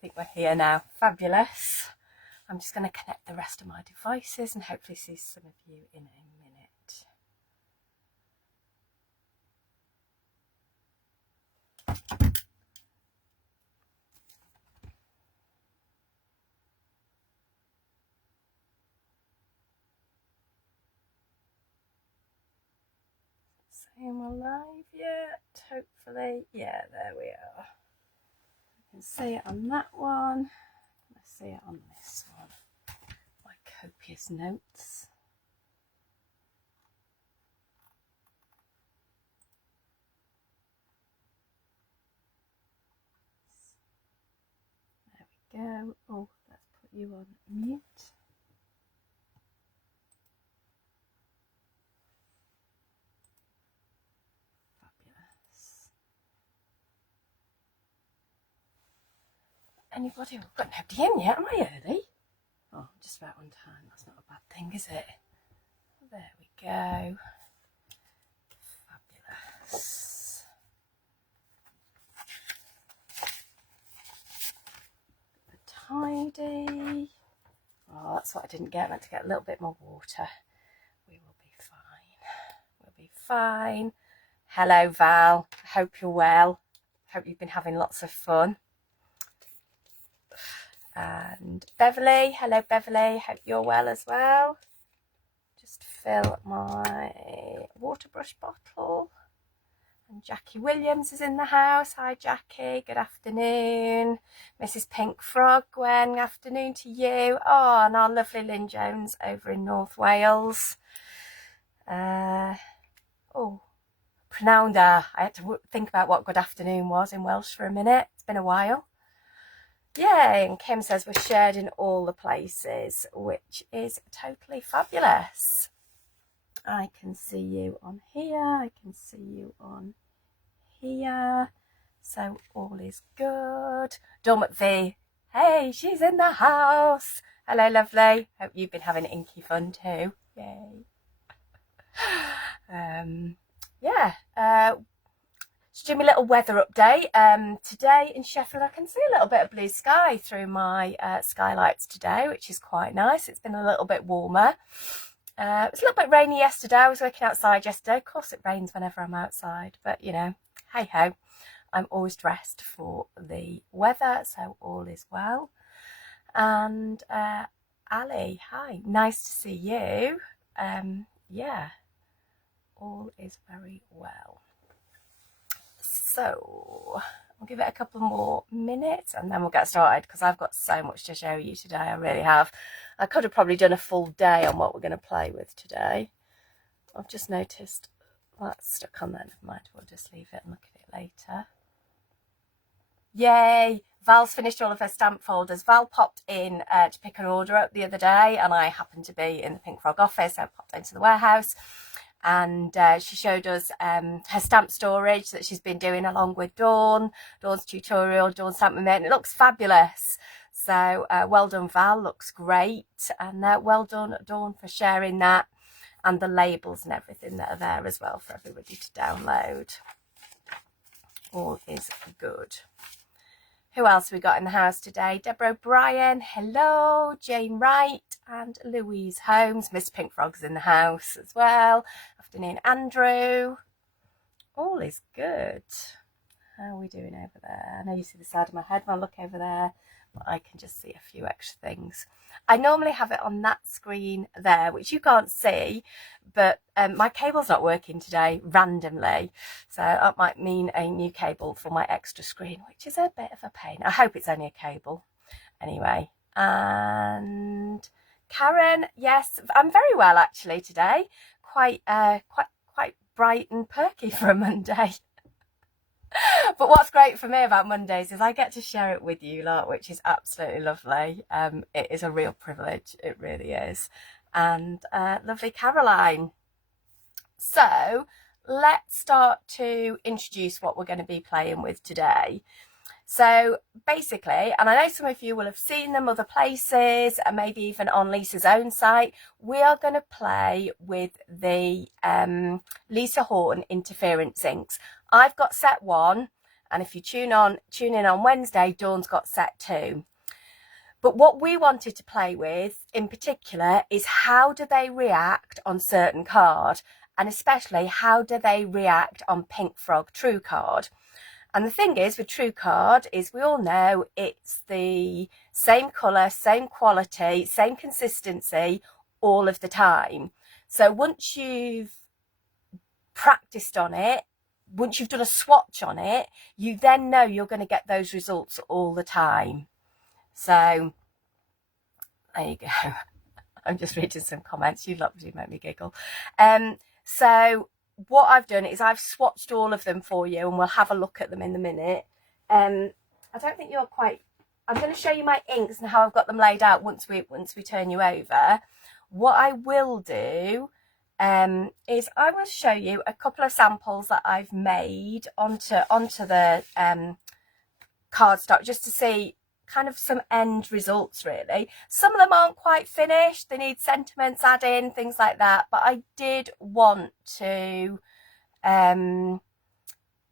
think we're here now. Fabulous. I'm just going to connect the rest of my devices and hopefully see some of you in a minute. Saying we're live yet? Hopefully. Yeah, there we are. You can see it on that one. Let's see it on this one. My copious notes. There we go. Oh, let's put you on mute. Fabulous. Anybody? I've got nobody in yet. Am I early? Oh, just about on time. That's not a bad thing, is it? There we go. Fabulous. Tidy. Oh, that's what I didn't get. I meant to get a little bit more water. We will be fine. We'll be fine. Hello, Val. Hope you're well. Hope you've been having lots of fun. And Beverly. Hello, Beverly. Hope you're well as well. Just fill my water brush bottle. And Jackie Williams is in the house. Hi, Jackie. Good afternoon. Mrs. Pink Frog, Gwen, afternoon to you. Oh, and our lovely Lynn Jones over in North Wales. Oh, Prynawnda. I had to think about what good afternoon was in Welsh for a minute. It's been a while. Yay, and Kim says we're shared in all the places, which is totally fabulous. I can see you on here. I can see you on here. So all is good. Dawn McVie, hey, she's in the house. Hello, lovely. Hope you've been having inky fun too. Yay. Just doing a little weather update. Today in Sheffield, I can see a little bit of blue sky through my skylights today, which is quite nice. It's been a little bit warmer. It was a little bit rainy yesterday. I was working outside yesterday. Of course, it rains whenever I'm outside, but you know, hey ho. I'm always dressed for the weather, so all is well. And Ali, hi, nice to see you. Yeah, all is very well. So I'll give it a couple more minutes and then we'll get started because I've got so much to show you today. I really have. I could have probably done a full day on what we're going to play with today. I've just noticed that's stuck on there. Never mind, we'll just leave it and look at it later. Yay! Val's finished all of her stamp folders. Val popped in to pick an order up the other day and I happened to be in the Pink Frog office, so I popped into the warehouse. And she showed us her stamp storage that she's been doing along with Dawn's tutorial, Dawn Stamp Me, and it looks fabulous. So well done, Val, looks great. And well done, Dawn, for sharing that and the labels and everything that are there as well for everybody to download. All is good. Who else we got in the house today? Deborah O'Brien, hello. Jane Wright and Louise Holmes. Miss Pink Frog's in the house as well. Afternoon, Andrew. All is good. How are we doing over there? I know you see the side of my head when I look over there, but I can just see a few extra things. I normally have it on that screen there, which you can't see, but my cable's not working today randomly. So that might mean a new cable for my extra screen, which is a bit of a pain. I hope it's only a cable. Anyway, and Karen, yes, I'm very well actually today. Quite bright and perky for a Monday. But what's great for me about Mondays is I get to share it with you lot, which is absolutely lovely. It is a real privilege, it really is. And lovely Caroline. So let's start to introduce what we're going to be playing with today. So basically, and I know some of you will have seen them other places and maybe even on Lisa's own site, we are going to play with the Lisa Horton interference inks. I've got set 1 And if you tune in on Wednesday, Dawn's got set 2. But what we wanted to play with in particular is how do they react on certain card, and especially how do they react on Pink Frog True card. And the thing is with True card is we all know it's the same colour, same quality, same consistency all of the time. So once you've practiced on it, once you've done a swatch on it, you then know you're going to get those results all the time. So there you go. I'm just reading some comments. You literally make me giggle. So what I've done is I've swatched all of them for you, and we'll have a look at them in a minute. I don't think you're quite... I'm going to show you my inks and how I've got them laid out once we turn you over. What I will do is I will show you a couple of samples that I've made onto the cardstock, just to see kind of some end results really. Some of them aren't quite finished, they need sentiments added, things like that, but I did want to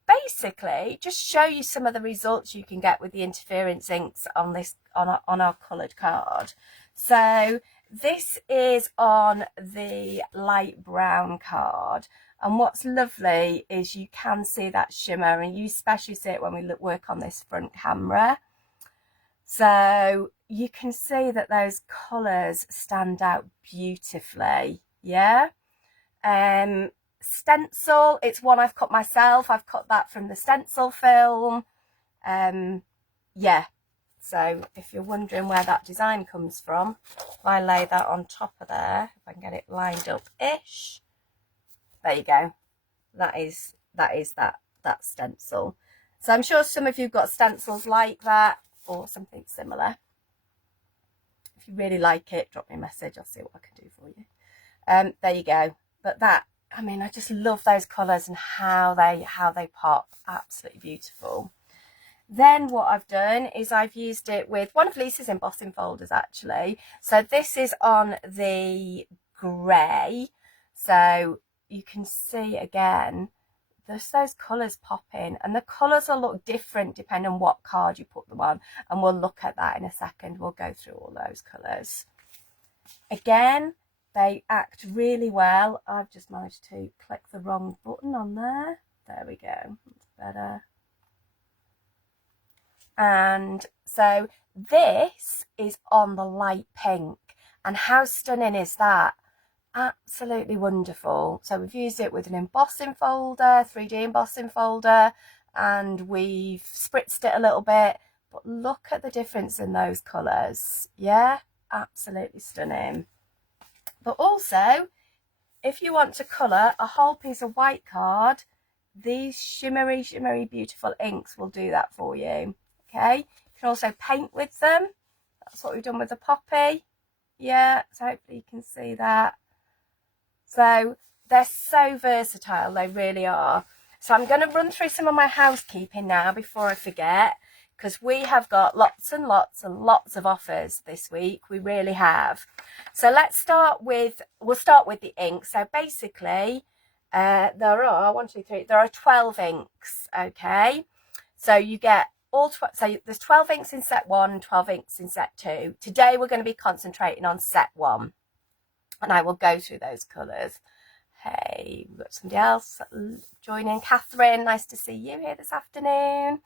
basically just show you some of the results you can get with the interference inks on this on our coloured card. So this is on the light brown card, and what's lovely is you can see that shimmer, and you especially see it when we work on this front camera. So you can see that those colours stand out beautifully. Yeah. Stencil, it's one I've cut myself. I've cut that from the stencil film. Yeah. So if you're wondering where that design comes from, if I lay that on top of there, if I can get it lined up-ish, there you go. That is that stencil. So I'm sure some of you've got stencils like that or something similar. If you really like it, drop me a message. I'll see what I can do for you. There you go. But that, I mean, I just love those colours and how they pop. Absolutely beautiful. Then what I've done is I've used it with one of Lisa's embossing folders actually. So this is on the grey. So you can see again, there's those colours popping, and the colours will look different depending on what card you put them on. And we'll look at that in a second. We'll go through all those colours. Again, they act really well. I've just managed to click the wrong button on there. There we go. That's better. And so this is on the light pink, and how stunning is that? Absolutely wonderful. So we've used it with an embossing folder, 3D embossing folder, and we've spritzed it a little bit, but look at the difference in those colours. Yeah, absolutely stunning. But also, if you want to colour a whole piece of white card, these shimmery beautiful inks will do that for you. Okay, you can also paint with them. That's what we've done with the poppy. Yeah, so hopefully you can see that. So they're so versatile, they really are. So I'm going to run through some of my housekeeping now before I forget, because we have got lots and lots and lots of offers this week. We really have. So let's start with, we'll start with the ink. So basically there are 12 inks. Okay, so you get so there's 12 inks in set 1 and 12 inks in set 2. Today we're going to be concentrating on set 1, and I will go through those colours. Hey, we've got somebody else joining. Catherine, nice to see you here this afternoon.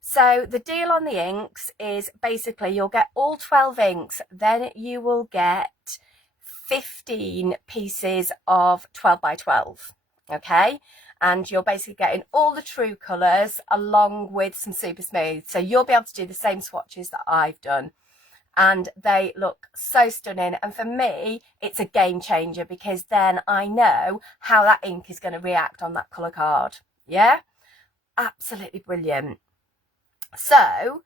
So the deal on the inks is basically you'll get all 12 inks, then you will get 15 pieces of 12 by 12. Okay, and you're basically getting all the true colours along with some super smooth. So you'll be able to do the same swatches that I've done, and they look so stunning. And for me, it's a game changer, because then I know how that ink is going to react on that colour card. Yeah, absolutely brilliant. So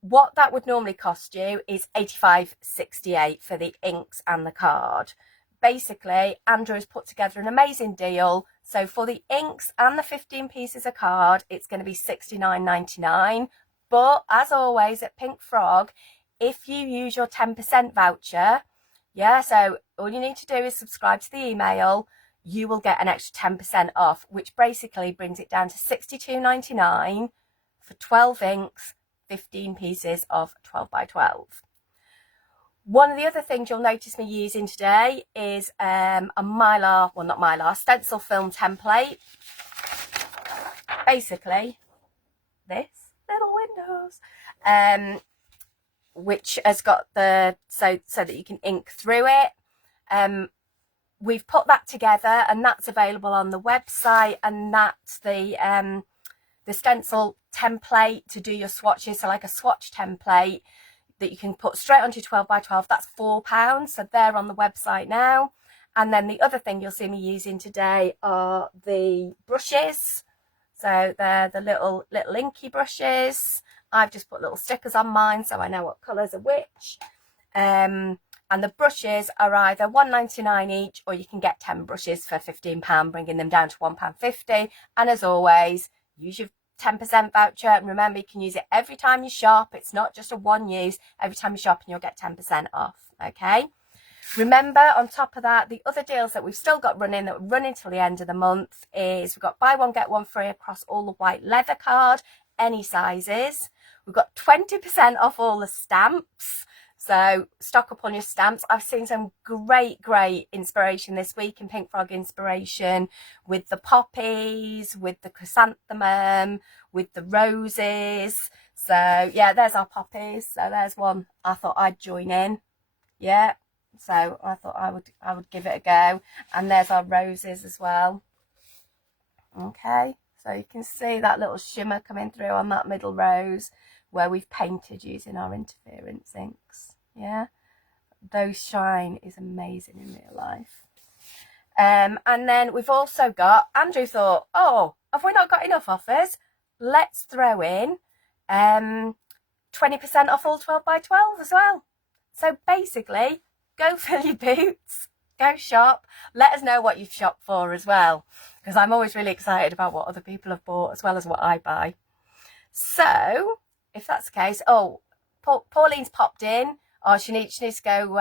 what that would normally cost you is £85.68 for the inks and the card. Basically, Andrew has put together an amazing deal. So for the inks and the 15 pieces of card, it's going to be £69.99. But as always at Pink Frog, if you use your 10% voucher, yeah, so all you need to do is subscribe to the email, you will get an extra 10% off, which basically brings it down to £62.99 for 12 inks, 15 pieces of 12 by 12. One of the other things you'll notice me using today is a mylar, well not mylar, stencil film template. Basically, this little windows, which has got the, so that you can ink through it. We've put that together and that's available on the website, and that's the stencil template to do your swatches, so like a swatch template that you can put straight onto 12 by 12. That's £4, so they're on the website now. And then the other thing you'll see me using today are the brushes. So they're the little inky brushes. I've just put little stickers on mine so I know what colours are which. And the brushes are either £1.99 each, or you can get 10 brushes for £15, bringing them down to £1.50. And as always, use your 10% voucher, and remember, you can use it every time you shop. It's not just a one use. Every time you shop, and you'll get 10% off. Okay, remember, on top of that, the other deals that we've still got running, that run until the end of the month, is we've got buy one get one free across all the white leather card, any sizes. We've got 20% off all the stamps, so stock up on your stamps. I've seen some great inspiration this week in Pink Frog Inspiration, with the poppies, with the chrysanthemum, with the roses. So yeah, there's our poppies. So there's one I thought I'd join in. Yeah, so I thought I would give it a go. And there's our roses as well. Okay, so you can see that little shimmer coming through on that middle rose, where we've painted using our interference inks. Yeah, those shine is amazing in real life. And then we've also got, Andrew thought, oh, have we not got enough offers? Let's throw in 20% off all 12 by 12 as well. So basically, go fill your boots, go shop, let us know what you've shopped for as well, because I'm always really excited about what other people have bought as well as what I buy. So if that's the case, oh, Pauline's popped in. Oh, she needs to go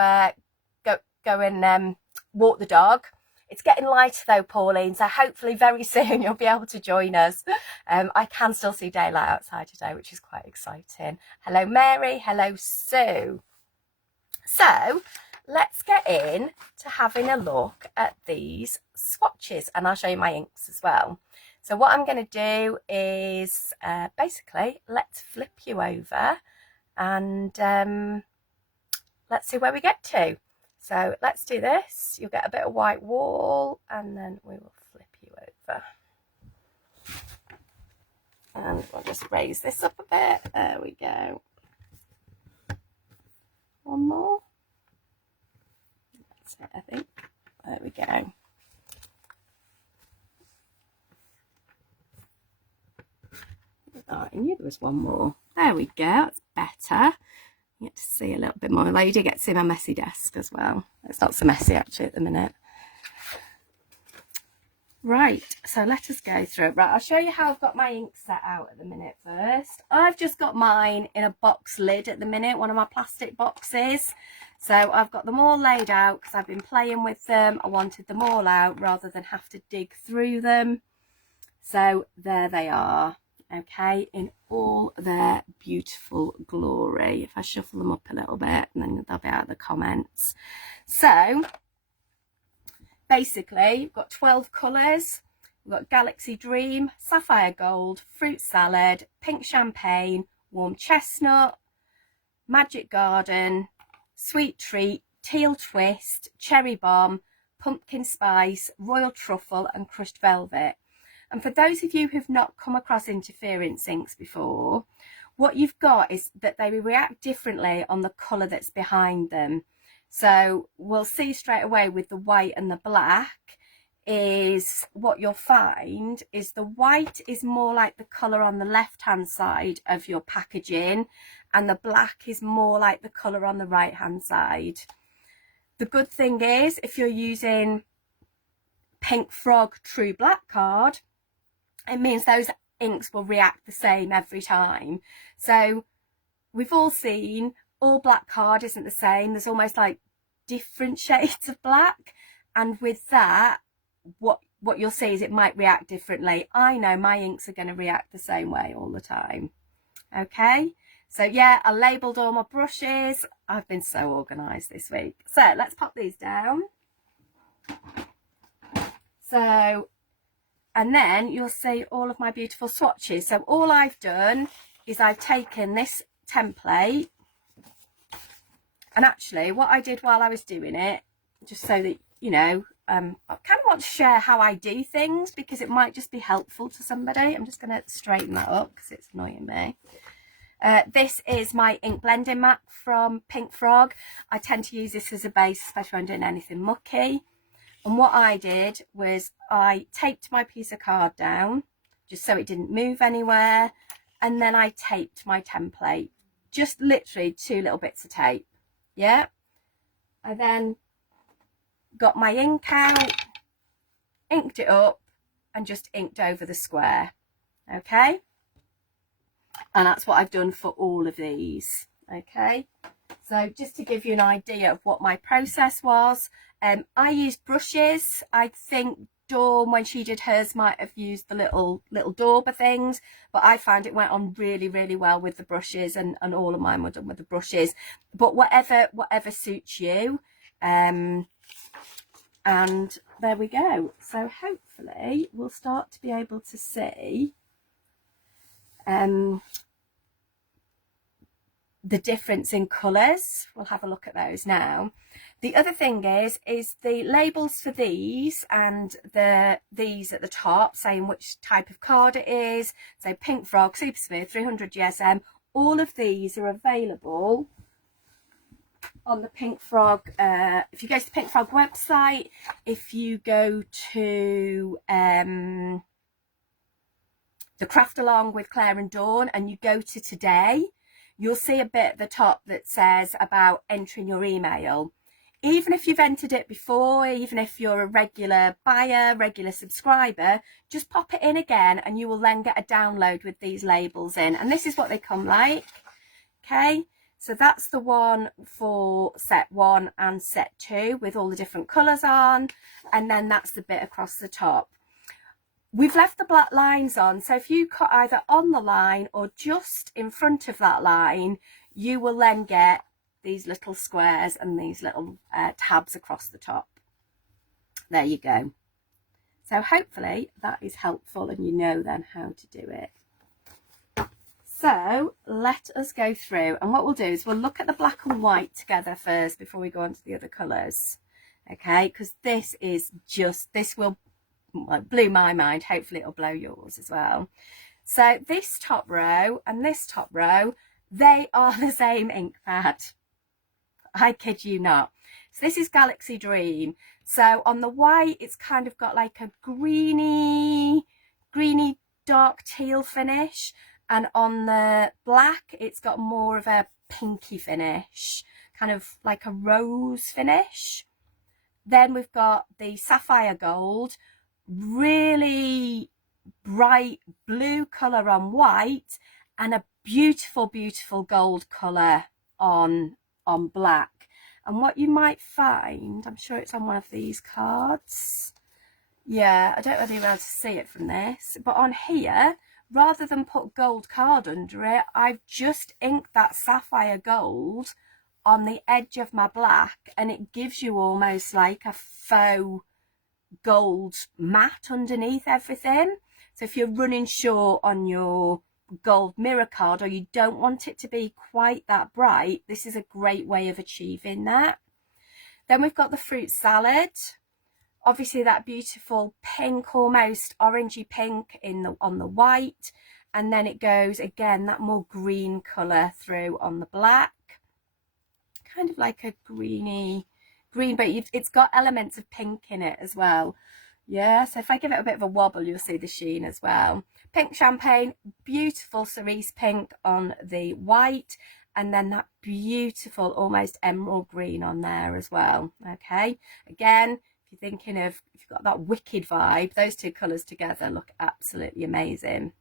and walk the dog. It's getting lighter though, Pauline, so hopefully very soon you'll be able to join us. I can still see daylight outside today, which is quite exciting. Hello Mary, hello Sue. So let's get in to having a look at these swatches, and I'll show you my inks as well. So what I'm going to do is basically, let's flip you over and let's see where we get to. So let's do this. You'll get a bit of white wall, and then we will flip you over. And we'll just raise this up a bit. There we go. One more. That's it, I think. There we go. Oh, I knew there was one more. There we go. That's better. You get to see a little bit more. Although you do get to see my messy desk as well. It's not so messy actually at the minute. Right, so let us go through it. Right, I'll show you how I've got my ink set out at the minute first. I've just got mine in a box lid at the minute, one of my plastic boxes. So I've got them all laid out because I've been playing with them. I wanted them all out rather than have to dig through them. So there they are. Okay, in all their beautiful glory. If I shuffle them up a little bit, and then they'll be out of the comments. So basically, you've got 12 colours. We've got Galaxy Dream, Sapphire Gold, Fruit Salad, Pink Champagne, Warm Chestnut, Magic Garden, Sweet Treat, Teal Twist, Cherry Bomb, Pumpkin Spice, Royal Truffle and Crushed Velvet. And for those of you who've not come across interference inks before, what you've got is that they react differently on the colour that's behind them. So we'll see straight away with the white and the black is what you'll find is the white is more like the colour on the left hand side of your packaging, and the black is more like the colour on the right hand side. The good thing is if you're using Pink Frog True Black card, it means those inks will react the same every time. So we've all seen all black card isn't the same. There's almost like different shades of black, and with that what you'll see is it might react differently. I know my inks are going to react the same way all the time. Okay, so yeah, I labelled all my brushes. I've been so organised this week. So let's pop these down. So, and then you'll see all of my beautiful swatches. So all I've done is I've taken this template, and actually what I did while I was doing it, just so that you know, I kind of want to share how I do things because it might just be helpful to somebody. I'm just going to straighten that up because it's annoying me. This is my ink blending mat from Pink Frog. I tend to use this as a base, especially when I'm doing anything mucky. And what I did was I taped my piece of card down just so it didn't move anywhere. And then I taped my template, just literally 2 little bits of tape. Yeah. I then got my ink out, inked it up, and just inked over the square. Okay, and that's what I've done for all of these. Okay, so just to give you an idea of what my process was, I used brushes. I think Dawn, when she did hers, might have used the little dauber things, but I found it went on really well with the brushes, and all of mine were done with the brushes. But whatever suits you. And there we go. So hopefully we'll start to be able to see the difference in colours. We'll have a look at those now. The other thing is the labels for these and these at the top saying which type of card it is. So Pink Frog, Super Smooth, 300 GSM. All of these are available on the Pink Frog. If you go to the Pink Frog website, if you go to the Craft Along with Claire and Dawn and you go to today, you'll see a bit at the top that says about entering your email. Even if you've entered it before, even if you're a regular buyer, regular subscriber, just pop it in again and you will then get a download with these labels in. And this is what they come like. Okay. So that's the one for set 1 and set 2 with all the different colours on. And then that's the bit across the top. We've left the black lines on. So if you cut either on the line or just in front of that line, you will then get these little squares and these little tabs across the top. There you go. So hopefully that is helpful and you know then how to do it. So let us go through, and what we'll do is we'll look at the black and white together first before we go on to the other colours. Okay, because this will, well, it blew my mind. Hopefully it'll blow yours as well. So this top row and this top row, they are the same ink pad. I kid you not. So this is Galaxy Dream. So on the white, it's kind of got like a greeny dark teal finish. And on the black, it's got more of a pinky finish, kind of like a rose finish. Then we've got the sapphire gold, really bright blue colour on white, and a beautiful gold colour on black. And what you might find, I'm sure it's on one of these cards. Yeah, I don't know whether you're able to see it from this, but on here, rather than put gold card under it, I've just inked that sapphire gold on the edge of my black, and it gives you almost like a faux gold mat underneath everything. So if you're running short on your gold mirror card, or you don't want it to be quite that bright, this is a great way of achieving that. Then we've got the fruit salad. Obviously that beautiful pink, almost orangey pink on the white, and then it goes again that more green colour through on the black, kind of like a greeny green, but it's got elements of pink in it as well. Yeah, so if I give it a bit of a wobble, you'll see the sheen as well. Pink champagne, beautiful cerise pink on the white, and then that beautiful almost emerald green on there as well. Okay, again, if you're thinking of, if you've got that wicked vibe, those two colours together look absolutely amazing.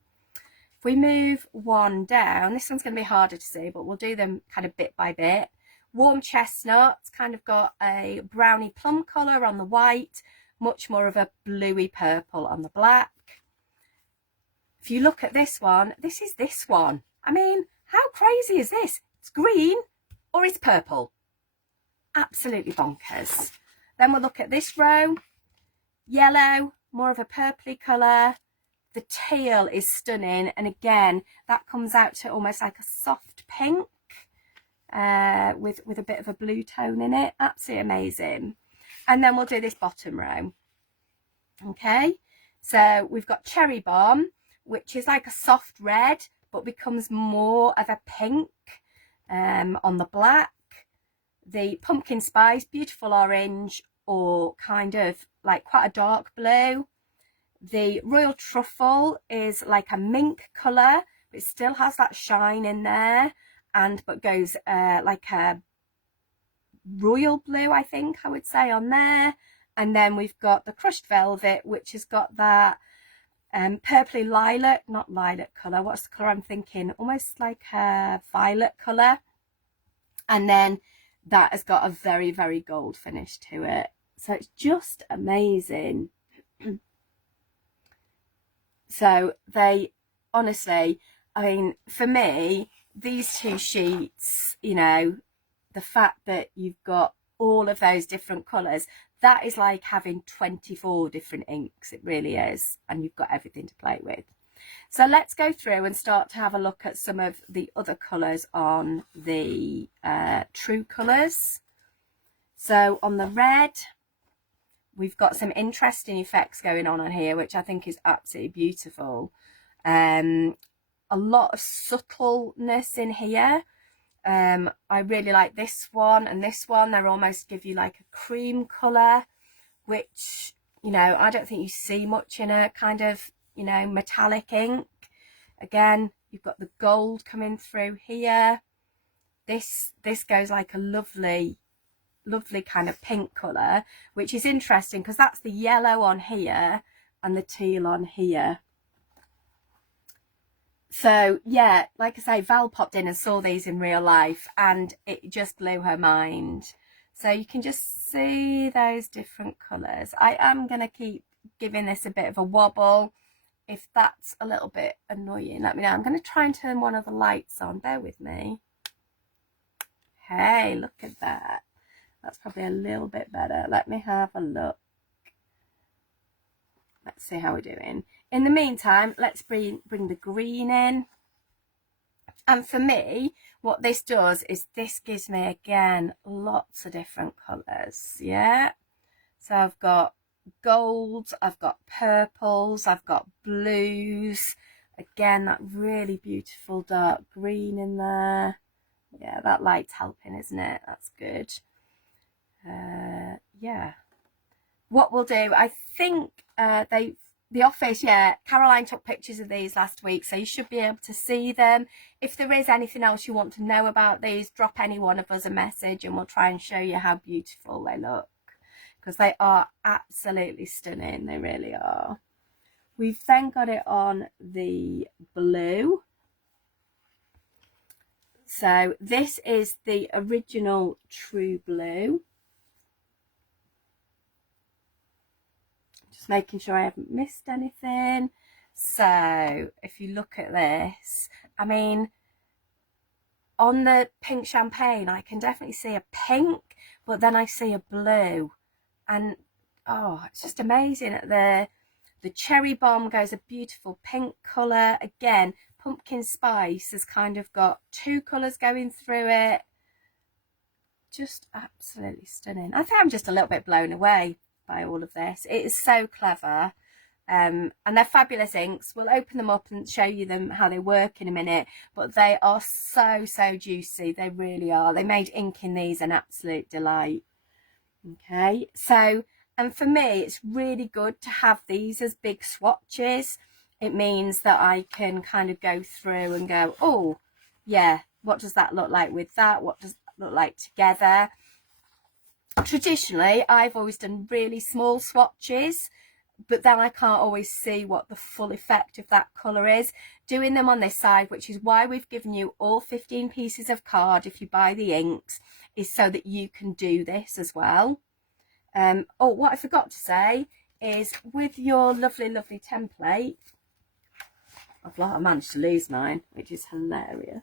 If we move one down, this one's going to be harder to see, but we'll do them kind of bit by bit. Warm chestnut, it's kind of got a browny plum colour on the white, much more of a bluey purple on the black. If you look at this one, this is this one. I mean, how crazy is this? It's green or it's purple. Absolutely bonkers. Then we'll look at this row. Yellow, more of a purpley colour. The teal is stunning, and again that comes out to almost like a soft pink with a bit of a blue tone in it. Absolutely amazing. And then we'll do this bottom row. Okay, so we've got Cherry Bomb, which is like a soft red but becomes more of a pink on the black. The Pumpkin Spice, beautiful orange, or kind of like quite a dark blue. The Royal Truffle is like a mink colour, but it still has that shine in there, but goes like a royal blue, I think I would say, on there. And then we've got the Crushed Velvet, which has got that purpley lilac, not lilac colour, what's the colour I'm thinking? Almost like a violet colour. And then that has got a very, very gold finish to it. So it's just amazing. So they, honestly, I mean, for me, these two sheets, you know, the fact that you've got all of those different colours, that is like having 24 different inks. It really is. And you've got everything to play with. So let's go through and start to have a look at some of the other colours on the True colours. So on the red, we've got some interesting effects going on here, which I think is absolutely beautiful. A lot of subtleness in here. I really like this one and this one. They almost give you like a cream colour, which, you know, I don't think you see much in a kind of, you know, metallic ink. Again, you've got the gold coming through here. This goes like a lovely kind of pink colour, which is interesting because that's the yellow on here and the teal on here. So yeah, like I say, Val popped in and saw these in real life and it just blew her mind. So you can just see those different colours. I am going to keep giving this a bit of a wobble. If that's a little bit annoying, let me know. I'm going to try and turn one of the lights on. Bear with me. Hey, look at that. That's probably a little bit better. Let me have a look. Let's see how we're doing. In the meantime, let's bring the green in. And for me, what this does is this gives me, again, lots of different colours. Yeah. So I've got golds, I've got purples, I've got blues. Again, that really beautiful dark green in there. Yeah, that light's helping, isn't it? That's good. Yeah. What we'll do, I think the office, yeah, Caroline took pictures of these last week, so you should be able to see them. If there is anything else you want to know about these, drop any one of us a message and we'll try and show you how beautiful they look, because they are absolutely stunning. They really are. We've then got it on the blue. So this is the original True Blue. Just making sure I haven't missed anything. So if you look at this, I mean, on the pink champagne, I can definitely see a pink, but then I see a blue. And oh, it's just amazing. The Cherry Bomb goes a beautiful pink colour. Again, Pumpkin Spice has kind of got two colours going through it. Just absolutely stunning. I think I'm just a little bit blown away by all of this. It is so clever. And they're fabulous inks. We'll open them up and show you them how they work in a minute, but they are so juicy. They really are. They made ink in these an absolute delight. Okay, so, and for me, it's really good to have these as big swatches. It means that I can kind of go through and go, oh, yeah, what does that look like with that? What does that look like together? Traditionally, I've always done really small swatches, but then I can't always see what the full effect of that colour is. Doing them on this side, which is why we've given you all 15 pieces of card if you buy the inks, is so that you can do this as well. Oh, what I forgot to say is with your lovely template, I managed to lose mine, which is hilarious.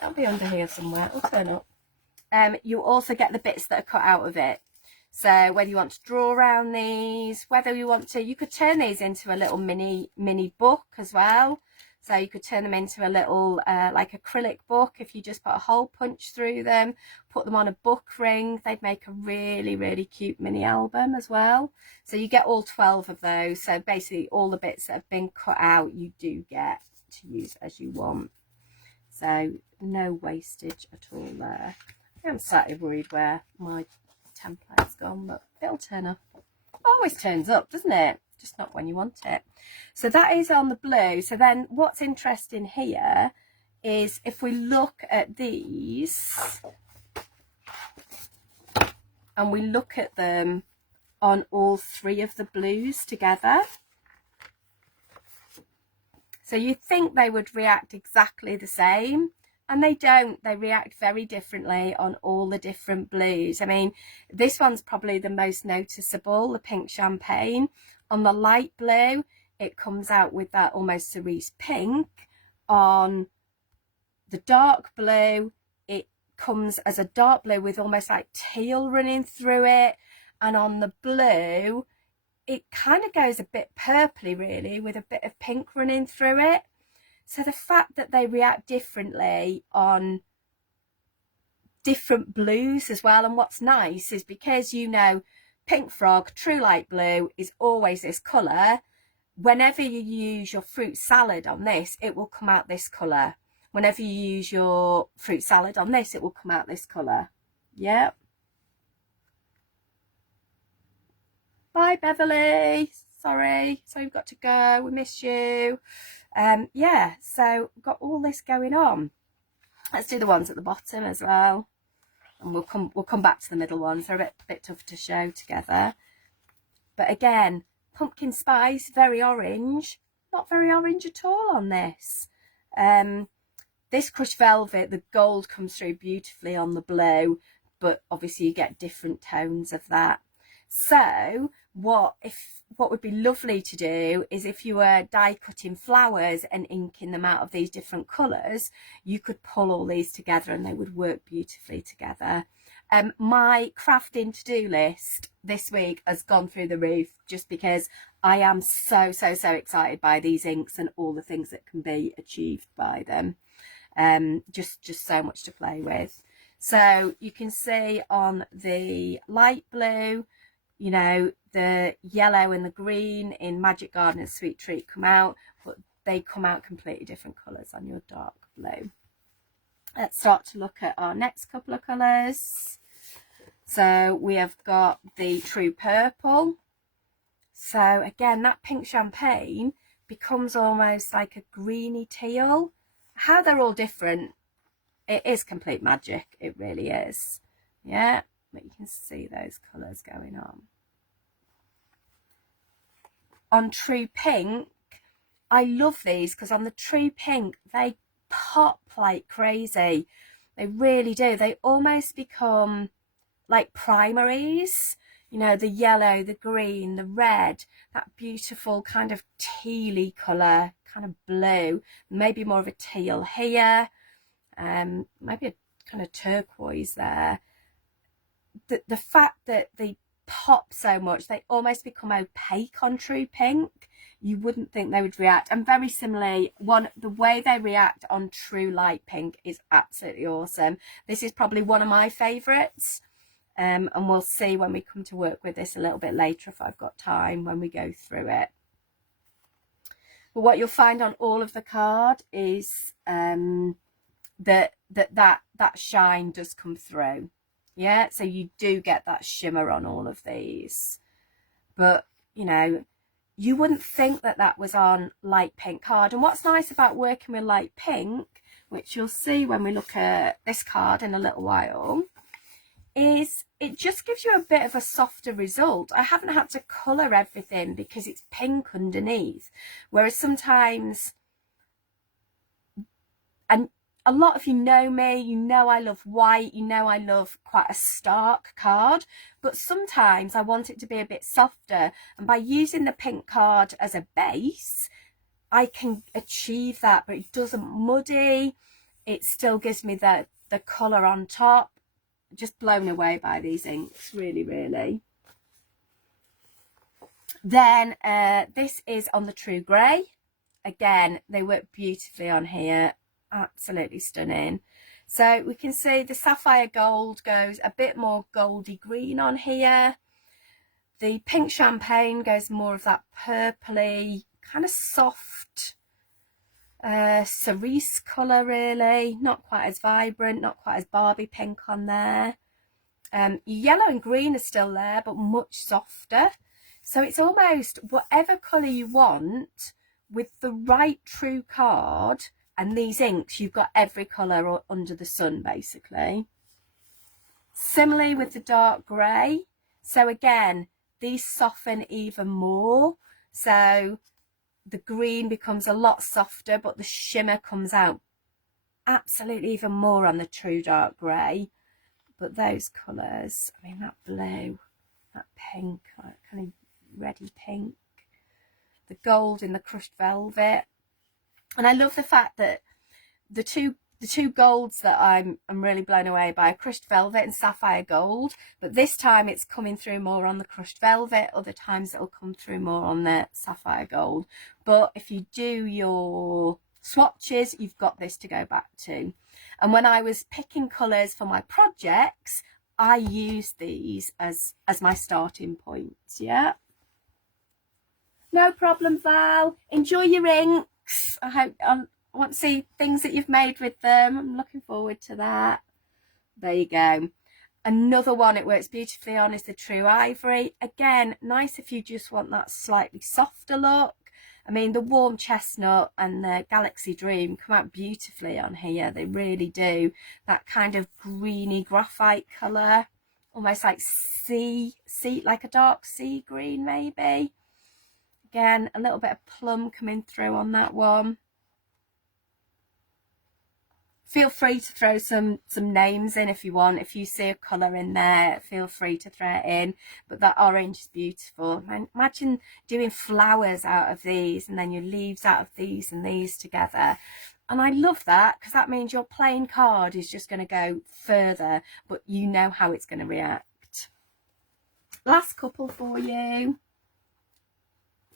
That'll be under here somewhere. It'll turn up. You also get the bits that are cut out of it. So whether you want to draw around these, whether you want to, you could turn these into a little mini book as well. So you could turn them into a little like acrylic book if you just put a hole punch through them, put them on a book ring. They'd make a really cute mini album as well. So you get all 12 of those. So basically all the bits that have been cut out you do get to use as you want. So no wastage at all there. I'm slightly worried where my template's gone, but it'll turn up. Always turns up, doesn't it? Just not when you want it. So that is on the blue. So then what's interesting here is if we look at these and we look at them on all three of the blues together. So you'd think they would react exactly the same, and they don't. They react very differently on all the different blues. I mean, this one's probably the most noticeable, the pink champagne. On the light blue, it comes out with that almost cerise pink. On the dark blue, it comes as a dark blue with almost like teal running through it. And on the blue, it kind of goes a bit purpley really, with a bit of pink running through it. So the fact that they react differently on different blues as well. And what's nice is because, you know, Pink Frog, True Light Blue is always this colour. Whenever you use your fruit salad on this, it will come out this colour. Whenever you use your fruit salad on this, it will come out this colour. Yep. Bye, Beverly. Sorry. So you've got to go. We miss you. Yeah, so we've got all this going on. Let's do the ones at the bottom as well. And we'll come back to the middle ones. They're a bit tough to show together. But again, pumpkin spice, very orange. Not very orange at all on this. This crushed velvet, the gold comes through beautifully on the blue, but obviously you get different tones of that. So what would be lovely to do is if you were die cutting flowers and inking them out of these different colours, you could pull all these together and they would work beautifully together. My crafting to-do list this week has gone through the roof just because I am so excited by these inks and all the things that can be achieved by them. Just so much to play with. So you can see on the light blue, you know, the yellow and the green in Magic Garden and Sweet Treat come out, but they come out completely different colours on your dark blue. Let's start to look at our next couple of colours. So we have got the True Purple. So again, that pink champagne becomes almost like a greeny teal. How they're all different, it is complete magic. It really is. Yeah, but you can see those colours going on. On True Pink, I love these because on the True Pink, they pop like crazy. They really do. They almost become like primaries. You know, the yellow, the green, the red, that beautiful kind of tealy colour, kind of blue, maybe more of a teal here, maybe a kind of turquoise there. The fact that they pop so much, they almost become opaque on True Pink. You wouldn't think they would react. And very similarly, the way they react on True Light Pink is absolutely awesome. This is probably one of my favourites. And we'll see when we come to work with this a little bit later if I've got time when we go through it. But what you'll find on all of the card is that shine does come through. Yeah, so you do get that shimmer on all of these. But, you know, you wouldn't think that that was on light pink card. And what's nice about working with light pink, which you'll see when we look at this card in a little while, is it just gives you a bit of a softer result. I haven't had to colour everything because it's pink underneath. Whereas sometimes, and a lot of you know me, you know I love white, you know I love quite a stark card, but sometimes I want it to be a bit softer, and by using the pink card as a base, I can achieve that, but it doesn't muddy, it still gives me the colour on top. Just blown away by these inks, really, really. Then this is on the True Grey. Again, they work beautifully on here, absolutely stunning. So we can see the sapphire gold goes a bit more goldy green on here. The pink champagne goes more of that purpley, kind of soft cerise colour, really. Not quite as vibrant, not quite as Barbie pink on there. Yellow and green are still there, but much softer. So it's almost whatever colour you want with the right true card and these inks, you've got every colour under the sun, basically. Similarly with the dark grey. So again, these soften even more. So the green becomes a lot softer, but the shimmer comes out absolutely even more on the true dark grey. But those colours, I mean, that blue, that pink, that kind of reddy pink, the gold in the crushed velvet. And I love the fact that the two golds that I'm really blown away by are crushed velvet and sapphire gold, but this time it's coming through more on the crushed velvet, other times it'll come through more on the sapphire gold. But if you do your swatches, you've got this to go back to. And when I was picking colours for my projects, I used these as my starting points. Yeah, no problem, Val. Enjoy your inks. I hope I want to see things that you've made with them. I'm looking forward to that. There you go. Another one it works beautifully on is the True Ivory. Again, nice if you just want that slightly softer look. I mean, the Warm Chestnut and the Galaxy Dream come out beautifully on here. They really do. That kind of greeny graphite colour, almost like sea, like a dark sea green maybe. Again, a little bit of plum coming through on that one. Feel free to throw some names in if you want. If you see a colour in there, feel free to throw it in. But that orange is beautiful. Imagine doing flowers out of these and then your leaves out of these and these together. And I love that because that means your plain card is just going to go further, but you know how it's going to react. Last couple for you.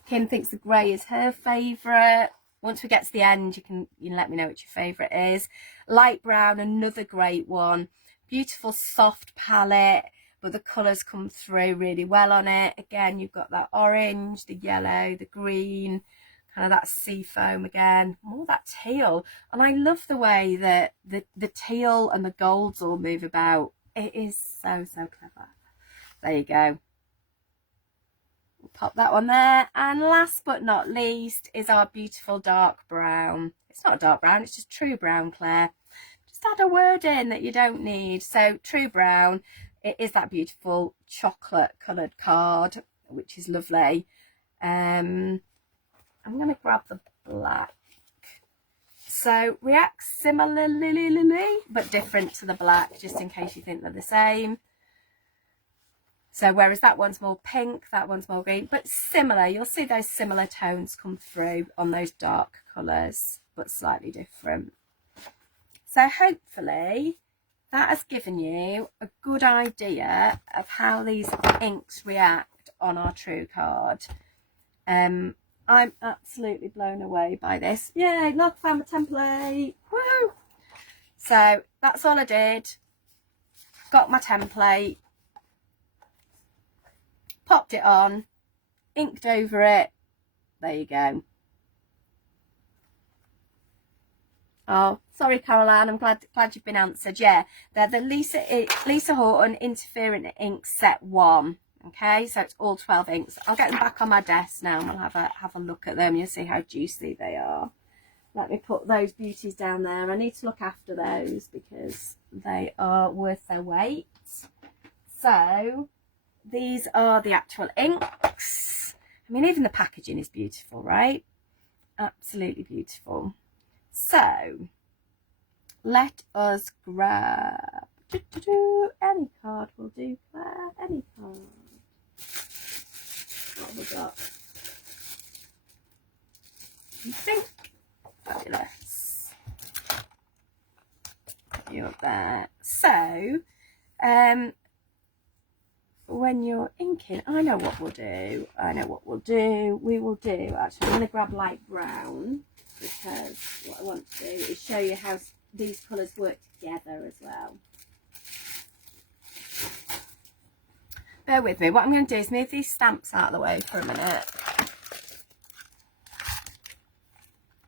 Kim thinks the grey is her favourite. Once we get to the end, you can let me know what your favourite is. Light brown, another great one. Beautiful soft palette, but the colours come through really well on it. Again, you've got that orange, the yellow, the green, kind of that sea foam again, more that teal. And I love the way that the teal and the golds all move about. It is so clever. There you go. Pop that one there. And last but not least is our beautiful dark brown. It's not a dark brown, it's just True Brown, Claire. Just add a word in that you don't need. So True Brown, it is that beautiful chocolate coloured card, which is lovely. I'm going to grab the black. So reacts similarly but different to the black, just in case you think they're the same. So whereas that one's more pink, that one's more green, but similar. You'll see those similar tones come through on those dark colours, but slightly different. So hopefully that has given you a good idea of how these inks react on our True card. I'm absolutely blown away by this. Yay, look, found my template. Woo! So that's all I did. Got my template. Popped it on, inked over it. There you go. Oh, sorry, Caroline. I'm glad you've been answered. Yeah, they're the Lisa Horton Interferent Ink Set 1. Okay, so it's all 12 inks. I'll get them back on my desk now and we'll have a look at them. You'll see how juicy they are. Let me put those beauties down there. I need to look after those because they are worth their weight. So these are the actual inks. I mean, even the packaging is beautiful, right? Absolutely beautiful. So let us grab any card will do, Claire, any card. What have we got? You think? Fabulous. You're up there. So, when you're inking, I know what we'll do. We will do, actually, I'm going to grab light brown, because what I want to do is show you how these colours work together as well. Bear with me. What I'm going to do is move these stamps out of the way for a minute.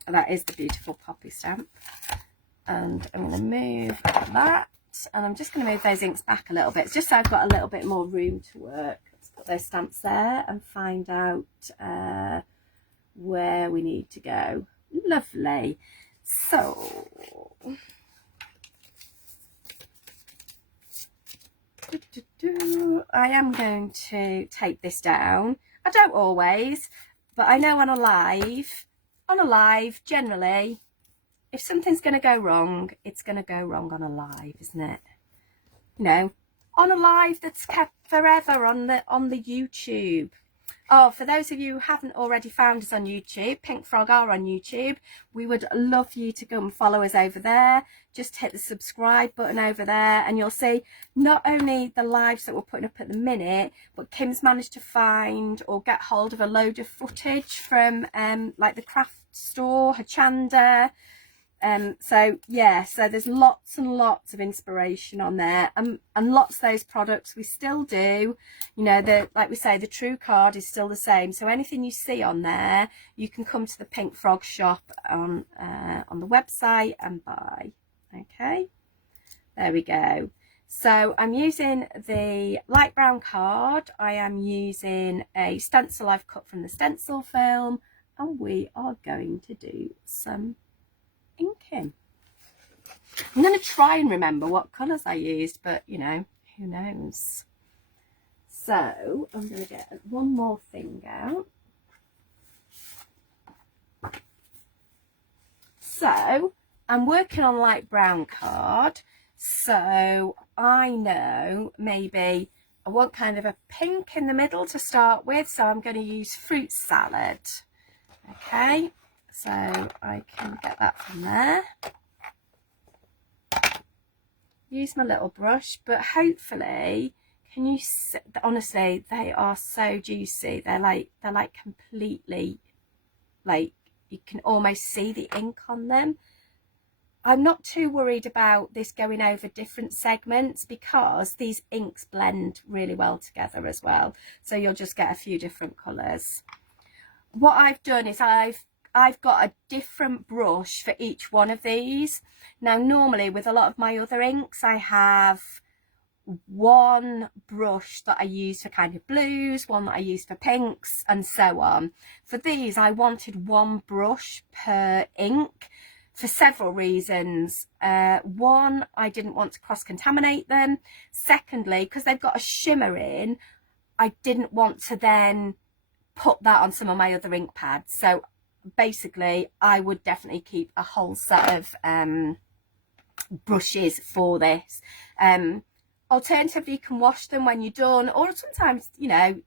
That is the beautiful poppy stamp. And I'm going to move that. And I'm just going to move those inks back a little bit. It's just so I've got a little bit more room to work. Let's put those stamps there and find out where we need to go. Lovely. So, I am going to take this down. I don't always, but I know on a live, generally, if something's going to go wrong, it's going to go wrong on a live, isn't it? You know, on a live that's kept forever on the YouTube. Oh, for those of you who haven't already found us on YouTube, Pink Frog are on YouTube. We would love you to go and follow us over there. Just hit the subscribe button over there and you'll see not only the lives that we're putting up at the minute, but Kim's managed to find or get hold of a load of footage from like the craft store, Hachanda. So yeah, so there's lots and lots of inspiration on there, and lots of those products we still do. You know, like we say, the true card is still the same, so anything you see on there you can come to the Pink Frog shop on the website and buy. Okay, there we go. So I'm using the light brown card, I am using a stencil I've cut from the stencil film, and we are going to do some inking. I'm going to try and remember what colours I used, but you know, who knows. So I'm going to get one more thing out. So I'm working on light brown card, so I know maybe I want kind of a pink in the middle to start with, so I'm going to use fruit salad. Okay, so I can get that from there. Use my little brush, but hopefully, can you see, honestly, they are so juicy. They're like completely, like, you can almost see the ink on them. I'm not too worried about this going over different segments because these inks blend really well together as well. So you'll just get a few different colours. What I've done is I've got a different brush for each one of these. Now normally with a lot of my other inks I have one brush that I use for kind of blues, one that I use for pinks, and so on. For these I wanted one brush per ink for several reasons. One, I didn't want to cross-contaminate them. Secondly, because they've got a shimmer in, I didn't want to then put that on some of my other ink pads. So basically I would definitely keep a whole set of brushes for this. Alternatively, you can wash them when you're done, or sometimes, you know,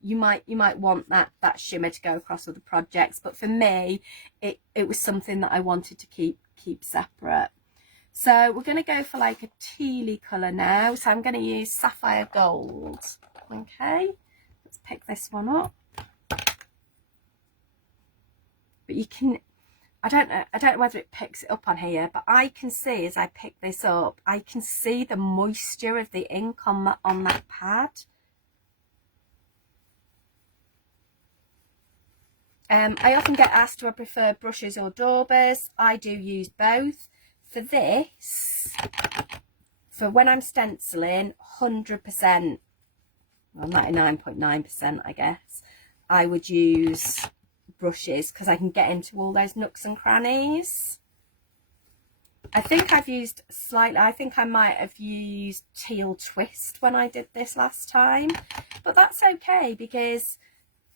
you might want that shimmer to go across other projects, but for me it was something that I wanted to keep separate. So we're going to go for like a tealy colour now, so I'm going to use sapphire gold. Okay, let's pick this one up. But you can, I don't know whether it picks it up on here, but I can see as I pick this up, I can see the moisture of the ink on that pad. I often get asked, do I prefer brushes or daubers? I do use both. For this, for when I'm stenciling, 100%, well 99.9% I guess, I would use brushes because I can get into all those nooks and crannies. I think I've used slightly, I think I might have used Teal Twist when I did this last time, but that's okay because,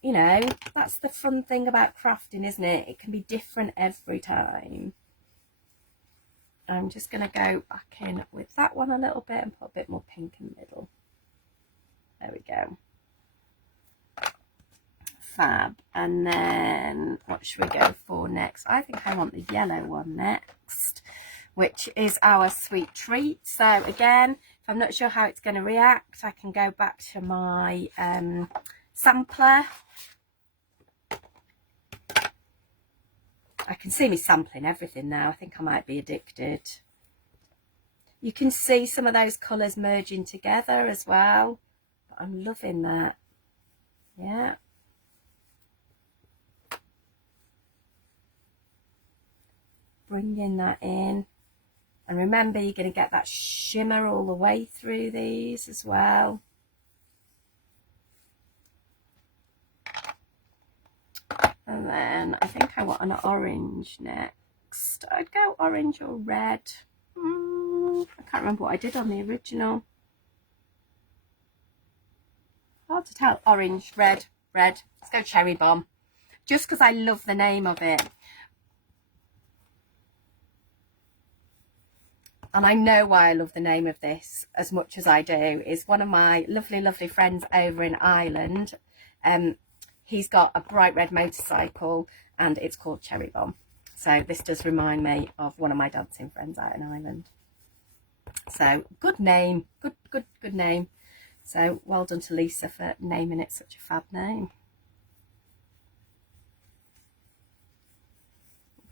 you know, that's the fun thing about crafting, isn't it? It can be different every time. I'm just going to go back in with that one a little bit and put a bit more pink in the middle. There we go. Fab. And then what should we go for next? I think I want the yellow one next, which is our sweet treat. So again, if I'm not sure how it's going to react, I can go back to my sampler. I can see me sampling everything now. I think I might be addicted. You can see some of those colours merging together as well. But I'm loving that. Yeah. Bringing that in. And remember, you're going to get that shimmer all the way through these as well. And then I think I want an orange next. I'd go orange or red. I can't remember what I did on the original. Hard to tell. Orange, red, red. Let's go cherry bomb. Just because I love the name of it. And I know why I love the name of this as much as I do. Is one of my lovely, lovely friends over in Ireland. He's got a bright red motorcycle and it's called Cherry Bomb. So this does remind me of one of my dancing friends out in Ireland. So good name, good name. So well done to Lisa for naming it such a fab name.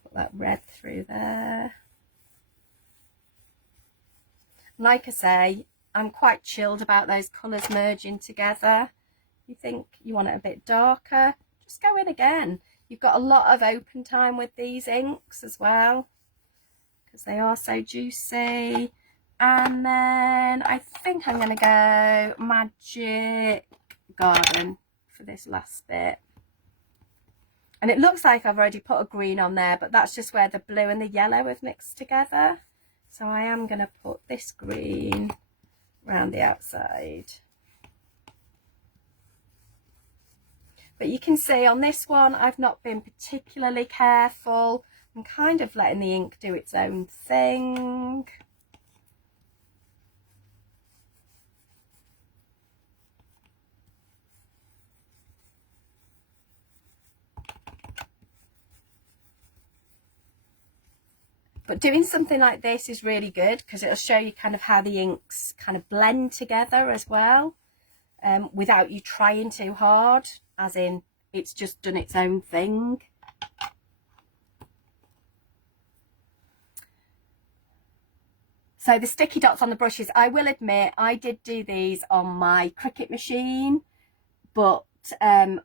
Put that red through there. Like I say, I'm quite chilled about those colours merging together. You think you want it a bit darker, just go in again. You've got a lot of open time with these inks as well because they are so juicy. And then I think I'm going to go Magic Garden for this last bit. And it looks like I've already put a green on there, but that's just where the blue and the yellow have mixed together. So I am going to put this green around the outside. But you can see on this one, I've not been particularly careful. I'm kind of letting the ink do its own thing. But doing something like this is really good because it'll show you kind of how the inks kind of blend together as well, without you trying too hard, as in it's just done its own thing. So the sticky dots on the brushes, I will admit I did do these on my Cricut machine, but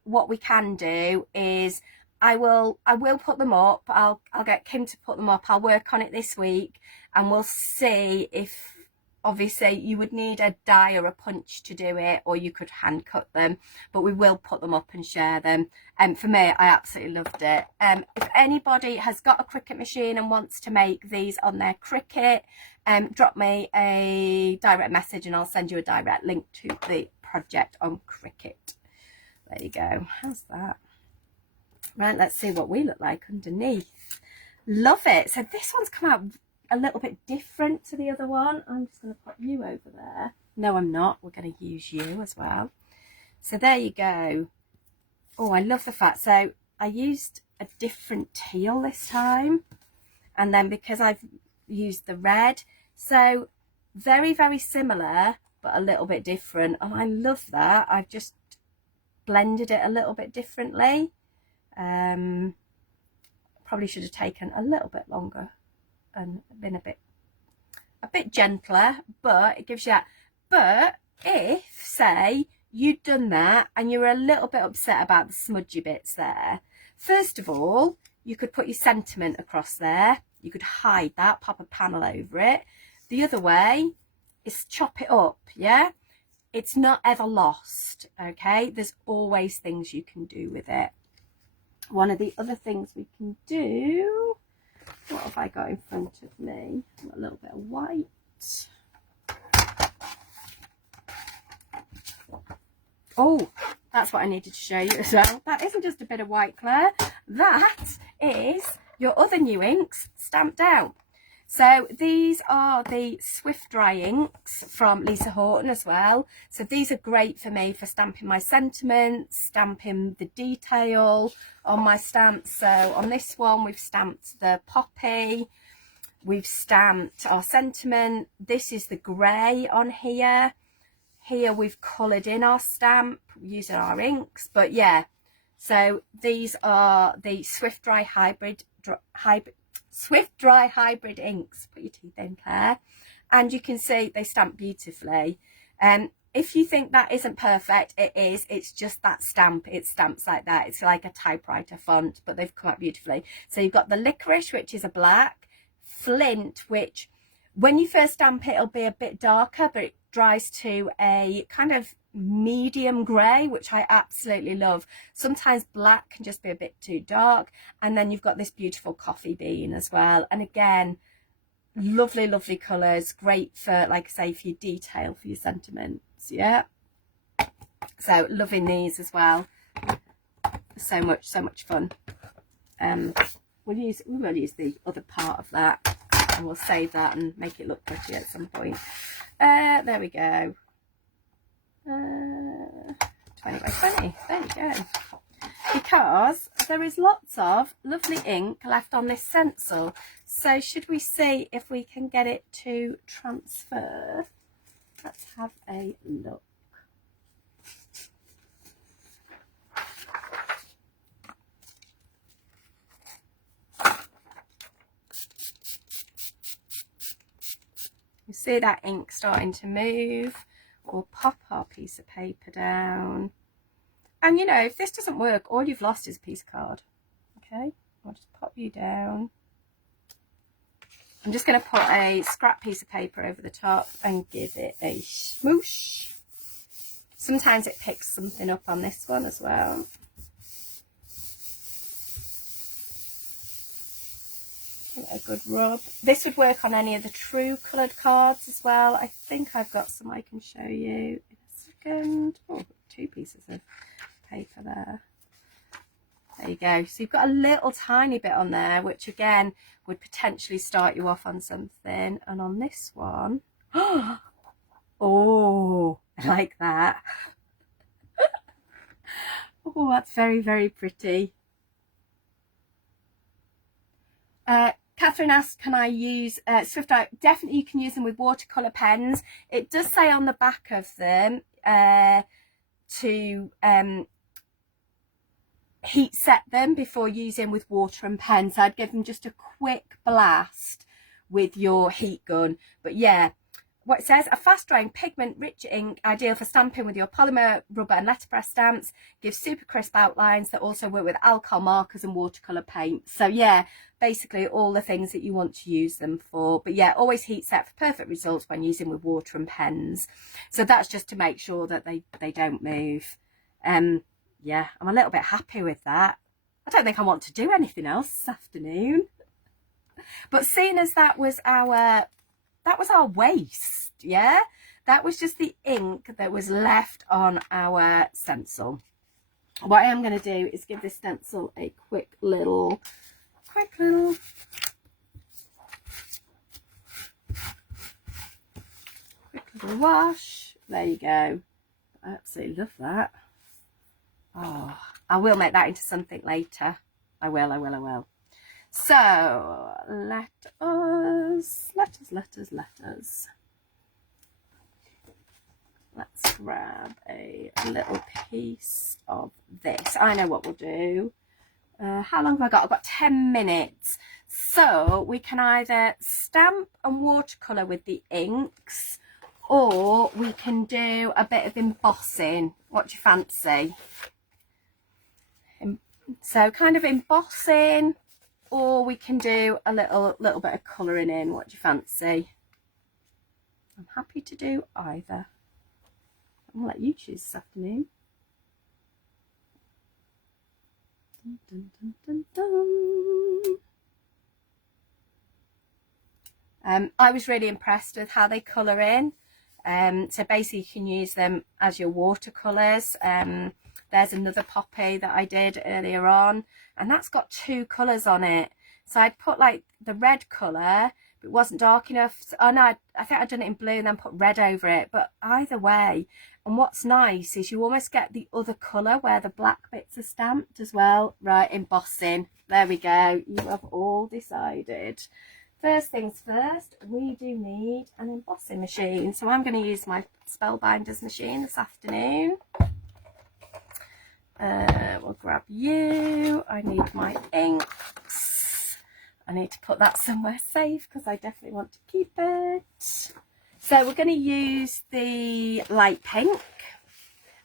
what we can do is I will put them up. I'll get Kim to put them up. I'll work on it this week and we'll see if, obviously you would need a die or a punch to do it, or you could hand cut them, but we will put them up and share them. And for me, I absolutely loved it. If anybody has got a Cricut machine and wants to make these on their Cricut, drop me a direct message and I'll send you a direct link to the project on Cricut. There you go. How's that? Right, let's see what we look like underneath. Love it. So this one's come out a little bit different to the other one. I'm just going to put you over there. No, I'm not. We're going to use you as well. So there you go. Oh, I love the fact. So I used a different teal this time. And then because I've used the red, so very, very similar, but a little bit different. And I love that. I've just blended it a little bit differently. Probably should have taken a little bit longer and been a bit gentler, but it gives you that. But if, say, you'd done that and you were a little bit upset about the smudgy bits there, first of all, you could put your sentiment across there. You could hide that, pop a panel over it. The other way is chop it up, yeah? It's not ever lost, okay? There's always things you can do with it. One of the other things we can do, what have I got in front of me? I've got a little bit of white. Oh, that's what I needed to show you as well. That isn't just a bit of white, Claire. That is your other new inks stamped out. So these are the Swift Dry inks from Lisa Horton as well. So these are great for me for stamping my sentiments, stamping the detail on my stamps. So on this one, we've stamped the poppy, we've stamped our sentiment. This is the grey on here. Here we've coloured in our stamp using our inks. But yeah, so these are the Swift Dry Swift Dry Hybrid inks. Put your teeth in, Claire. And you can see they stamp beautifully. If you think that isn't perfect, it is. It's just that stamp. It stamps like that. It's like a typewriter font, but they've come out beautifully. So you've got the licorice, which is a black, flint, which when you first stamp it, it'll be a bit darker, but it dries to a kind of medium grey, which I absolutely love. Sometimes black can just be a bit too dark. And then you've got this beautiful coffee bean as well. And again, lovely, lovely colours. Great for, like I say, for your detail, for your sentiments. Yeah. So loving these as well. So much fun. We will use the other part of that, and we'll save that and make it look pretty at some point. There we go. 20 by 20. There you go. Because there is lots of lovely ink left on this stencil. So should we see if we can get it to transfer? Let's have a look. You see that ink starting to move. We'll pop our piece of paper down. And you know, if this doesn't work, all you've lost is a piece of card. Okay, I'll just pop you down. I'm just going to put a scrap piece of paper over the top and give it a smoosh. Sometimes it picks something up on this one as well. Give it a good rub. This would work on any of the true coloured cards as well. I think I've got some I can show you in a second. Oh, 2 pieces of paper there. There you go. So you've got a little tiny bit on there, which again would potentially start you off on something. And on this one, oh, I like that. Oh, that's very, very pretty. Catherine asked, can I use Swift Eye? Definitely you can use them with watercolour pens. It does say on the back of them to heat set them before using with water and pen. So I'd give them just a quick blast with your heat gun. But yeah, what it says, a fast drying pigment rich ink, ideal for stamping with your polymer, rubber and letterpress stamps, gives super crisp outlines that also work with alcohol markers and watercolour paint. So yeah, basically all the things that you want to use them for. But yeah, always heat set for perfect results when using with water and pens. So that's just to make sure that they don't move. Yeah, I'm a little bit happy with that. I don't think I want to do anything else this afternoon. But seeing as that was our waste, yeah, that was just the ink that was left on our stencil. What I am going to do is give this stencil a quick little wash. There you go. I absolutely love that. Oh, I will make that into something later. I will. So let us. Let's grab a little piece of this. I know what we'll do. How long have I got? I've got 10 minutes. So we can either stamp and watercolour with the inks, or we can do a bit of embossing. What do you fancy? So kind of embossing, or we can do a little bit of colouring in. What do you fancy? I'm happy to do either. I'll let you choose this afternoon. Dun, dun, dun, dun, dun. I was really impressed with how they colour in. So basically you can use them as your watercolours. There's another poppy that I did earlier on, and that's got 2 colours on it. So I'd put like the red colour, it wasn't dark enough. Oh no, I think I'd done it in blue and then put red over it, but either way. And what's nice is you almost get the other colour where the black bits are stamped as well. Right, embossing. There we go. You have all decided. First things first, we do need an embossing machine. So I'm going to use my Spellbinders machine this afternoon. We'll grab you. I need my inks. I need to put that somewhere safe because I definitely want to keep it. So we're going to use the light pink,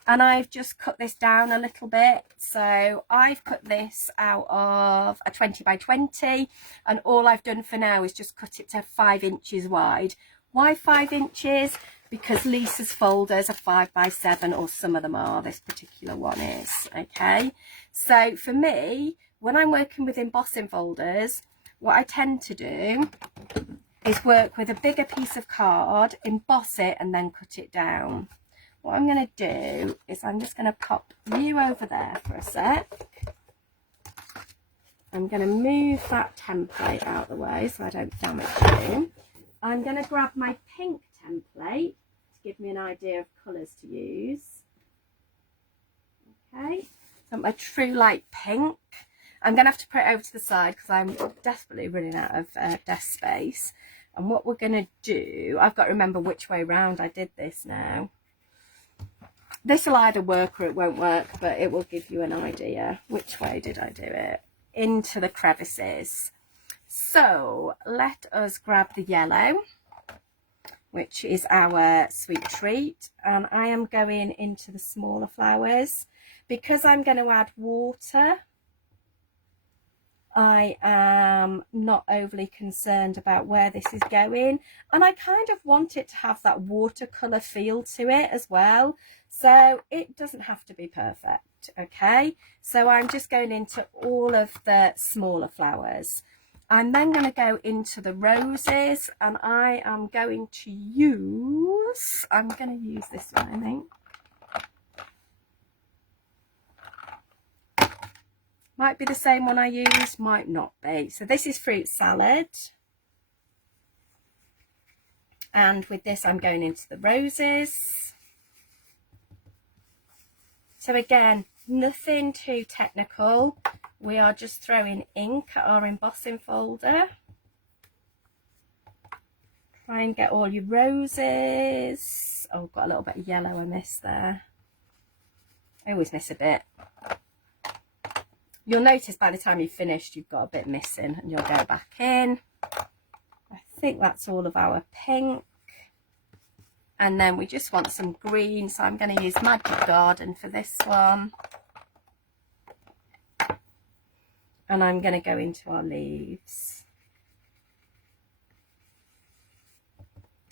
and I've just cut this down a little bit. So I've cut this out of a 20 by 20, and all I've done for now is just cut it to 5 inches wide. Why 5 inches? Because Lisa's folders are 5 by 7, or some of them are, this particular one is, okay? So for me, when I'm working with embossing folders, what I tend to do is work with a bigger piece of card, emboss it, and then cut it down. What I'm going to do is I'm just going to pop you over there for a sec. I'm going to move that template out of the way so I don't damage you. I'm going to grab my pink template to give me an idea of colours to use. Okay, so my true light pink. I'm going to have to put it over to the side because I'm desperately running out of desk space. And what we're going to do, I've got to remember which way round I did this now. This will either work or it won't work, but it will give you an idea. Which way did I do it? Into the crevices. So let us grab the yellow, which is our sweet treat. And I am going into the smaller flowers. Because I'm going to add water, I am not overly concerned about where this is going, and I kind of want it to have that watercolour feel to it as well, so it doesn't have to be perfect. Okay, so I'm just going into all of the smaller flowers. I'm then going to go into the roses, and I am going to use, this one, I think. Might be the same one I used, might not be. So this is fruit salad. And with this, I'm going into the roses. So again, nothing too technical. We are just throwing ink at our embossing folder. Try and get all your roses. Oh, got a little bit of yellow I missed there. I always miss a bit. You'll notice by the time you've finished, you've got a bit missing, and you'll go back in. I think that's all of our pink. And then we just want some green, so I'm going to use Magic Garden for this one. And I'm going to go into our leaves.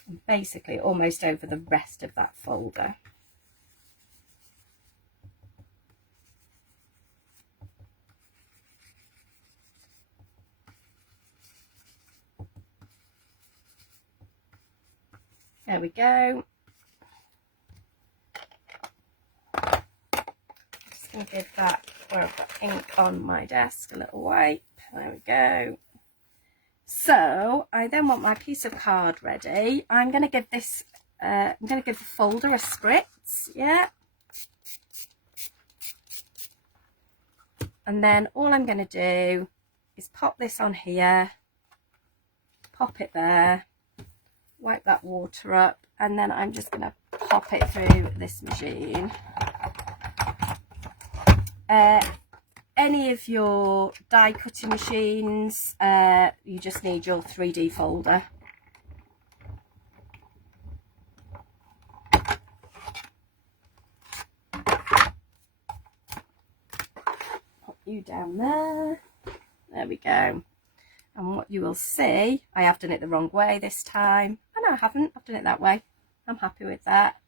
And basically almost over the rest of that folder. There we go. Just going to give that, where I've got ink on my desk, a little wipe. There we go. So I then want my piece of card ready. I'm going to give this, I'm going to give the folder a spritz, yeah. And then all I'm going to do is pop this on here, pop it there. Wipe that water up, and then I'm just going to pop it through this machine. Any of your die cutting machines, you just need your 3D folder. Pop you down there. There we go. And what you will see, I have done it the wrong way this time. Oh no, I haven't. I've done it that way. I'm happy with that.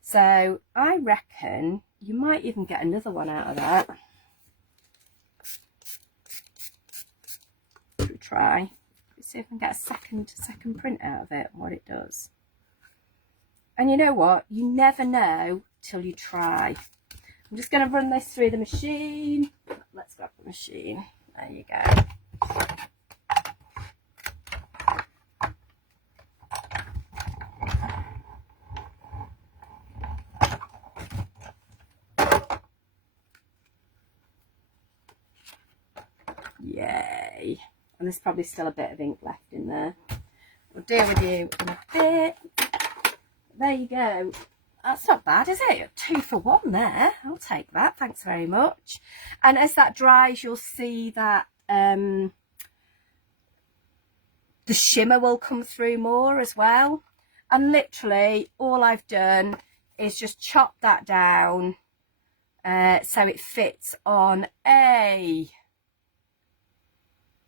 So I reckon you might even get another one out of that. Should we try? Let's see if I can get a second print out of it and what it does. And you know what? You never know till you try. I'm just going to run this through the machine. Let's grab the machine. There you go. Yay. And there's probably still a bit of ink left in there. We'll deal with you in a bit. There you go. That's not bad, is it? 2 for 1 there. I'll take that. Thanks very much. And as that dries, you'll see that the shimmer will come through more as well. And literally all I've done is just chop that down so it fits on a,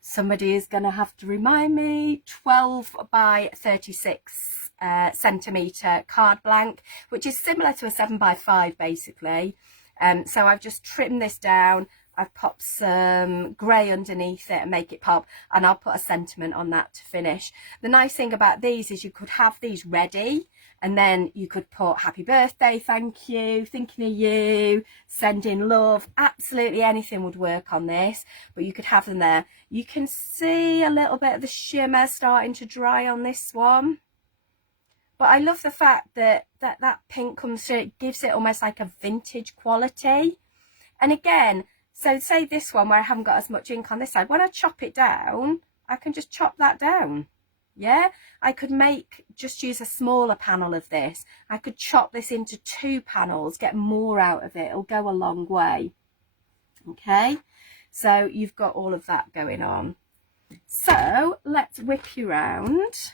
somebody is going to have to remind me, 12 by 36 centimetre card blank, which is similar to a 7 by 5 basically. So I've just trimmed this down. I've popped some grey underneath it and make it pop, and I'll put a sentiment on that to finish. The nice thing about these is you could have these ready, and then you could put happy birthday, thank you, thinking of you, sending love, absolutely anything would work on this, but you could have them there. You can see a little bit of the shimmer starting to dry on this one, but I love the fact that that pink comes through. It gives it almost like a vintage quality. And again, so say this one where I haven't got as much ink on this side, when I chop it down, I can just chop that down. Yeah, I could just use a smaller panel of this. I could chop this into 2 panels, get more out of it. It'll go a long way. Okay, so you've got all of that going on. So let's whip you round.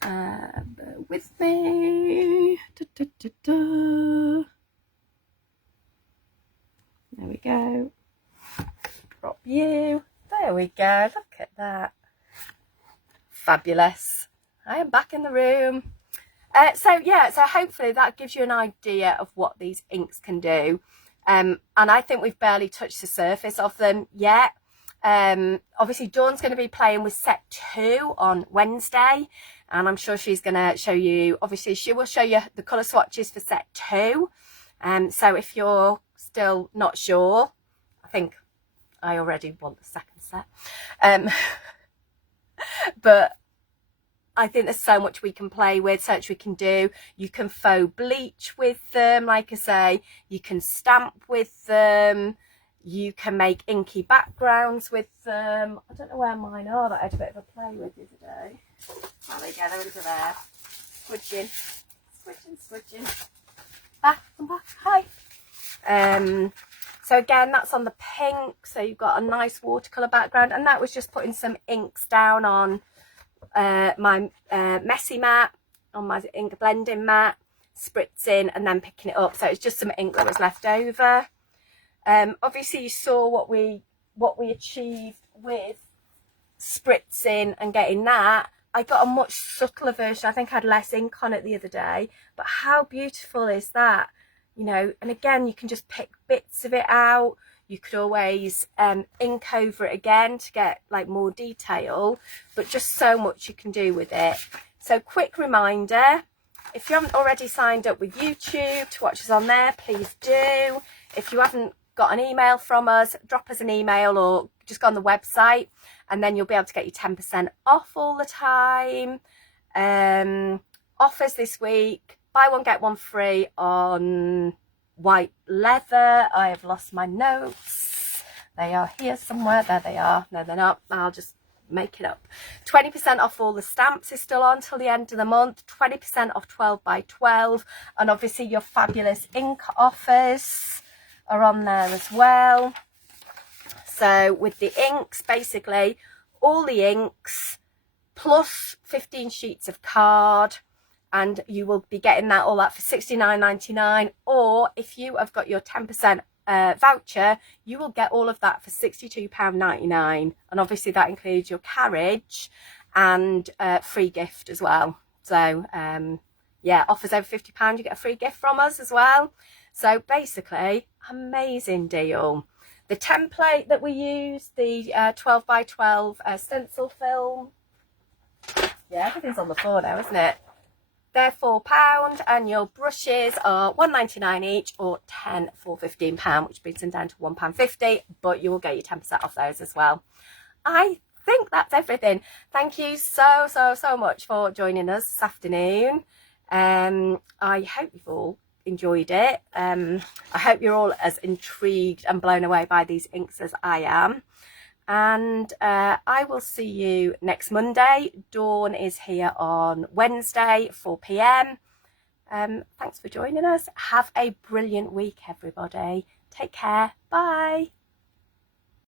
Bear with me. Da, da, da, da. There we go. Drop you. There we go. Look at that. Fabulous. I am back in the room. So hopefully that gives you an idea of what these inks can do. And I think we've barely touched the surface of them yet. Obviously Dawn's going to be playing with set 2 on Wednesday, and I'm sure she's going to show you, obviously she will show you the colour swatches for set 2. So if you're still not sure, I think I already want the second set, but I think there's so much we can play with, so much we can do. You can faux bleach with them, like I say, you can stamp with them, you can make inky backgrounds with them. I don't know where mine are that I had a bit of a play with the other day. Oh, there you go, they're under there. Switching. Back, come back, hi. So again, that's on the pink, so you've got a nice watercolour background, and that was just putting some inks down on my messy mat, on my ink blending mat, spritzing and then picking it up. So it's just some ink that was left over. Obviously you saw what we achieved with spritzing and getting that. I got a much subtler version. I think I had less ink on it the other day, but how beautiful is that? You know, and again, you can just pick bits of it out. You could always ink over it again to get like more detail, but just so much you can do with it. So quick reminder, if you haven't already signed up with YouTube to watch us on there, please do. If you haven't got an email from us, drop us an email or just go on the website, and then you'll be able to get you 10% off all the time. Offers this week: buy one get one free on white leather. I have lost my notes. They are here somewhere. There they are. No, they're not. I'll just make it up. 20% off all the stamps is still on till the end of the month. 20% off 12 by 12, and obviously your fabulous ink offers are on there as well. So with the inks, basically all the inks plus 15 sheets of card, and you will be getting that all that for £69.99, or if you have got your 10% voucher, you will get all of that for £62.99, and obviously that includes your carriage and free gift as well. So yeah, offers over £50, you get a free gift from us as well. So basically, amazing deal. The template that we use, the 12 by 12 stencil film, yeah, everything's on the floor now, isn't it? They're £4, and your brushes are £1.99 each, or 10 for £15, which brings them down to £1.50, but you will get your 10% off those as well. I think that's everything. Thank you so much for joining us this afternoon. I hope you've all enjoyed it. I hope you're all as intrigued and blown away by these inks as I am. and I will see you next Monday. Dawn is here on Wednesday, 4 p.m. Thanks for joining us. Have a brilliant week, everybody. Take care. Bye.